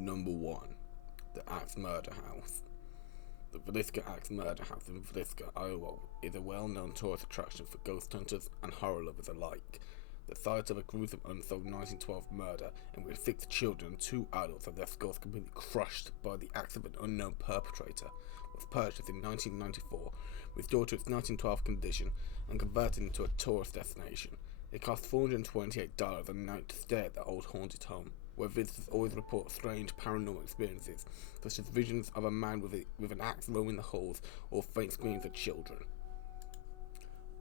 Number 1. The Axe Murder House. The Villisca Axe Murder House in Villisca, Iowa is a well-known tourist attraction for ghost hunters and horror lovers alike. The site of a gruesome unsolved 1912 murder in which 6 children and 2 adults had their skulls completely crushed by the axe of an unknown perpetrator was purchased in 1994, restored to its 1912 condition, and converted into a tourist destination. It cost $428 a night to stay at the old haunted home, where visitors always report strange paranormal experiences, such as visions of a man with an axe roaming the halls or faint screams of children.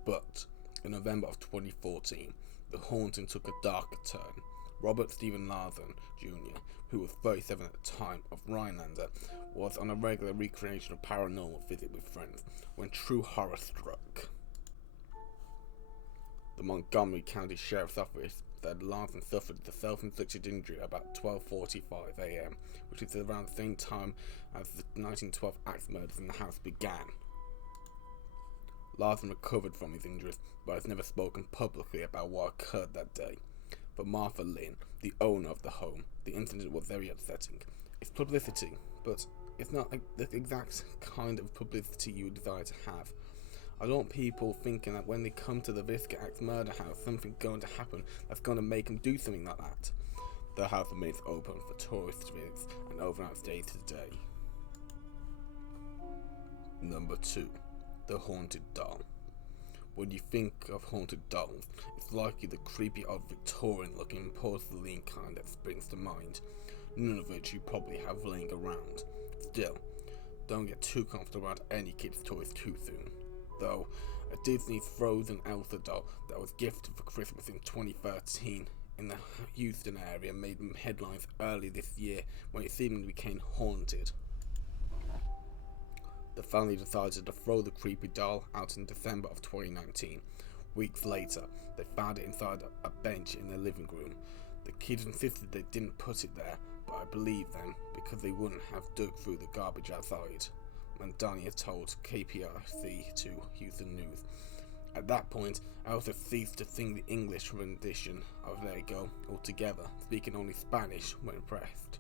But in November of 2014, the haunting took a darker turn. Robert Stephen Larson Jr., who was 37 at the time of Rhinelander, was on a regular recreational paranormal visit with friends when true horror struck. The Montgomery County Sheriff's Office said Larson suffered the self-inflicted injury about 12:45 a.m., which is around the same time as the 1912 axe murders in the house began. Larson recovered from his injuries, but has never spoken publicly about what occurred that day. For Martha Lynn, the owner of the home, the incident was very upsetting. It's publicity, but it's not the exact kind of publicity you would desire to have. I don't want people thinking that when they come to the Villisca Axe Murder House, something's going to happen that's going to make them do something like that. The house remains open for tourist visits and overnight stays today. Number 2. The Haunted Doll. When you think of haunted dolls, it's likely the creepy old Victorian-looking porcelain kind that springs to mind, none of which you probably have laying around. Still, don't get too comfortable around any kid's toys too soon. Though, a Disney Frozen Elsa doll that was gifted for Christmas in 2013 in the Houston area made headlines early this year when it seemingly became haunted. The family decided to throw the creepy doll out in December of 2019. Weeks later, they found it inside a bench in their living room. The kids insisted they didn't put it there, but I believe them because they wouldn't have dug through the garbage outside. Mandania told KPRC2 Houston News. At that point, Elsa ceased to sing the English rendition of Let It Go altogether, speaking only Spanish when pressed.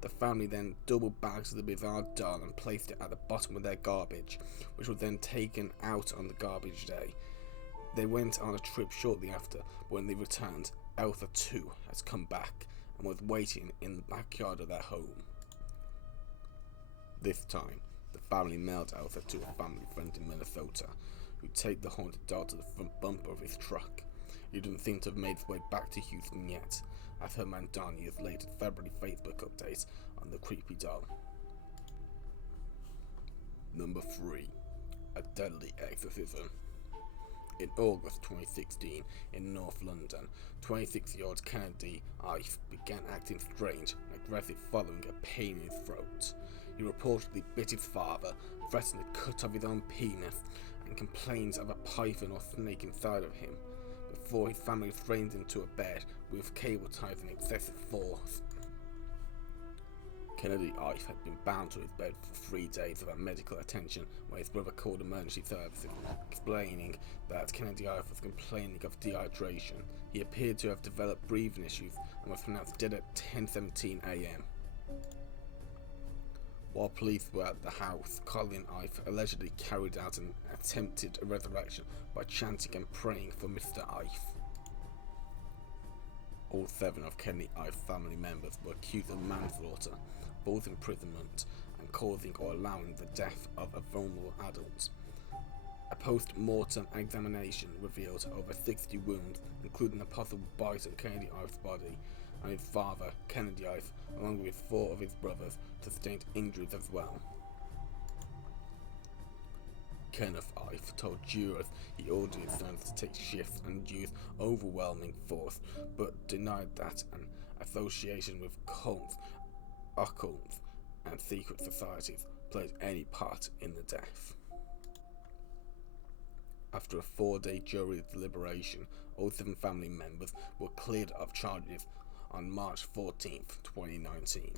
The family then double-bagged the bizarre doll and placed it at the bottom of their garbage, which was then taken out on the garbage day. They went on a trip shortly after, but when they returned, Elsa too has come back and was waiting in the backyard of their home. This time, the family mailed Elsa to a family friend in Minnesota, who taped the haunted doll to the front bumper of his truck. He didn't seem to have made its way back to Houston yet, as her Mandania's latest February Facebook update on the creepy doll. Number 3. A Deadly Exorcism. In August 2016, in North London, 26-year-old Kennedy Ife began acting strange and aggressive following a pain in his throat. He reportedly bit his father, threatened to cut off his own penis, and complained of a python or snake inside of him, before his family was framed into a bed with cable ties and excessive force. Kennedy Ife had been bound to his bed for 3 days without medical attention when his brother called emergency services, explaining that Kennedy Ife was complaining of dehydration. He appeared to have developed breathing issues and was pronounced dead at 10:17 a.m. While police were at the house, Colin Ife allegedly carried out an attempted resurrection by chanting and praying for Mr. Ife. All 7 of Kennedy Ife's family members were accused of manslaughter, false imprisonment, and causing or allowing the death of a vulnerable adult. A post-mortem examination revealed over 60 wounds, including a possible bite on Kennedy Ife's body, and his father, Kennedy Ife, along with 4 of his brothers, sustained injuries as well. Kenneth Ife told jurors he ordered his sons to take shifts and use overwhelming force, but denied that an association with cults, occults, and secret societies played any part in the death. After a 4-day jury deliberation, all 7 family members were cleared of charges on March 14, 2019.